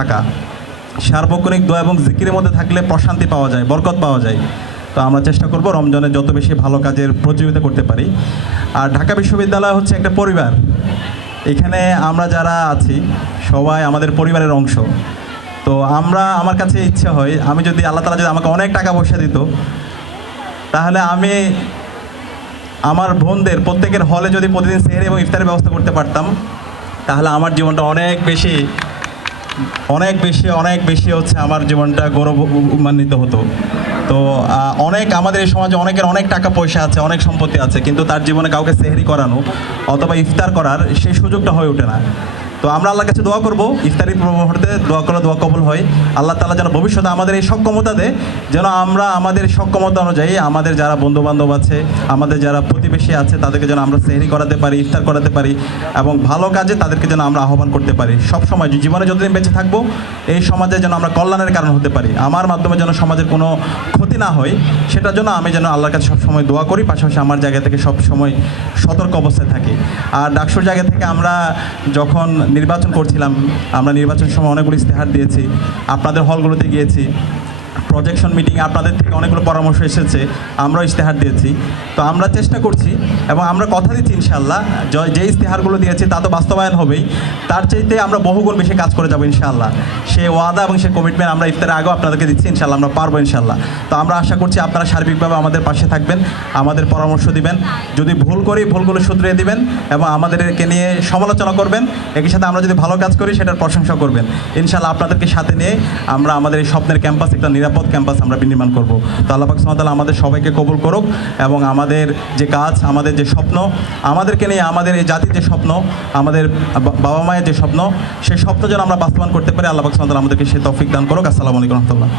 থাকা, সার্বক্ষণিক দোয়া এবং জিকিরের মধ্যে থাকলে প্রশান্তি পাওয়া যায়, বরকত পাওয়া যায়। তো আমরা চেষ্টা করব রমজানে যত বেশি ভালো কাজের প্রতিযোগিতা করতে পারি। আর ঢাকা বিশ্ববিদ্যালয় হচ্ছে একটা পরিবার, এখানে আমরা যারা আছি সবাই আমাদের পরিবারের অংশ। তো আমার কাছে ইচ্ছে হয়, আমি যদি আল্লাহ তাআলা যদি আমাকে অনেক টাকা পয়সা দিত, তাহলে আমি আমার বোনদের প্রত্যেকের হলে যদি প্রতিদিন সেহরি এবং ইফতারের ব্যবস্থা করতে পারতাম, তাহলে আমার জীবনটা অনেক বেশি হচ্ছে আমার জীবনটা গৌরবান্বিত হতো। তো অনেক আমাদের এই সমাজে অনেকের অনেক টাকা পয়সা আছে, অনেক সম্পত্তি আছে, কিন্তু তার জীবনে কাউকে সেহরি করানো অথবা ইফতার করার সেই সুযোগটা হয়ে ওঠে না। তো আমরা আল্লাহর কাছে দোয়া করব, ইফতারি মুহূর্তে দোয়া করলে দোয়া কবুল হয়। আল্লাহ তাআলা যেন ভবিষ্যতে আমাদের এই সক্ষমতা দেয়, যেন আমরা আমাদের সক্ষমতা অনুযায়ী আমাদের যারা বন্ধুবান্ধব আছে, আমাদের যারা প্রতিবেশী আছে, তাদেরকে যেন আমরা সেহরি করাতে পারি, ইফতার করাতে পারি এবং ভালো কাজে তাদেরকে যেন আমরা আহ্বান করতে পারি। সব সময় জীবনে যতদিন বেঁচে থাকবো এই সমাজে যেন আমরা কল্যাণের কারণ হতে পারি, আমার মাধ্যমে যেন সমাজের কোনো ক্ষতি না হয়, সেটার জন্য আমি যেন আল্লাহর কাছে সবসময় দোয়া করি, পাশাপাশি আমার জায়গা থেকে সবসময় সতর্ক অবস্থায় থাকি। আর ডাকসুর জায়গা থেকে আমরা যখন নির্বাচন করছিলাম, আমরা নির্বাচনের সময় অনেকগুলো ইশতেহার দিয়েছি, আপনাদের হলগুলোতে গিয়েছি, প্রজেকশন মিটিংয়ে আপনাদের থেকে অনেকগুলো পরামর্শ এসেছে, আমরাও ইশতেহার দিয়েছি। তো আমরা চেষ্টা করছি এবং আমরা কথা দিচ্ছি ইনশাআল্লাহ যে ইশতেহারগুলো দিয়েছি তা তো বাস্তবায়ন হবেই, তার চাইতে আমরা বহুগুণ বেশি কাজ করে যাবো ইনশাআল্লাহ। সে ওয়াদা এবং সে কমিটমেন্ট আমরা ইফতারের আগেও আপনাদেরকে দিচ্ছি, ইনশাআল্লাহ আমরা পারবো ইনশাআল্লাহ। তো আমরা আশা করছি আপনারা সার্বিকভাবে আমাদের পাশে থাকবেন, আমাদের পরামর্শ দিবেন, যদি ভুল করি ভুলগুলো শুধরিয়ে দিবেন এবং আমাদেরকে নিয়ে সমালোচনা করবেন, একই সাথে আমরা যদি ভালো কাজ করি সেটার প্রশংসা করবেন। ইনশাআল্লাহ আপনাদেরকে সাথে নিয়ে আমরা আমাদের এই স্বপ্নের ক্যাম্পাস, একটা নিরাপদ ক্যাম্পাস আমরা বিনির্মাণ করব। তো আল্লাহ পাক সুবহানাহু ওয়া তাআলা আমাদের সবাইকে কবুল করুক এবং আমাদের যে কাজ, আমাদের যে স্বপ্ন, আমাদেরকে নিয়ে আমাদের এই জাতির যে স্বপ্ন, আমাদের বাবা মায়ের যে স্বপ্ন, সেই স্বপ্ন যেন আমরা বাস্তবায়ন করতে পারি, আল্লাহ পাক সুবহানাহু ওয়া তাআলা আমাদেরকে সেই তৌফিক দান করুক। আসসালামু আলাইকুম ওয়া রাহমাতুল্লাহ।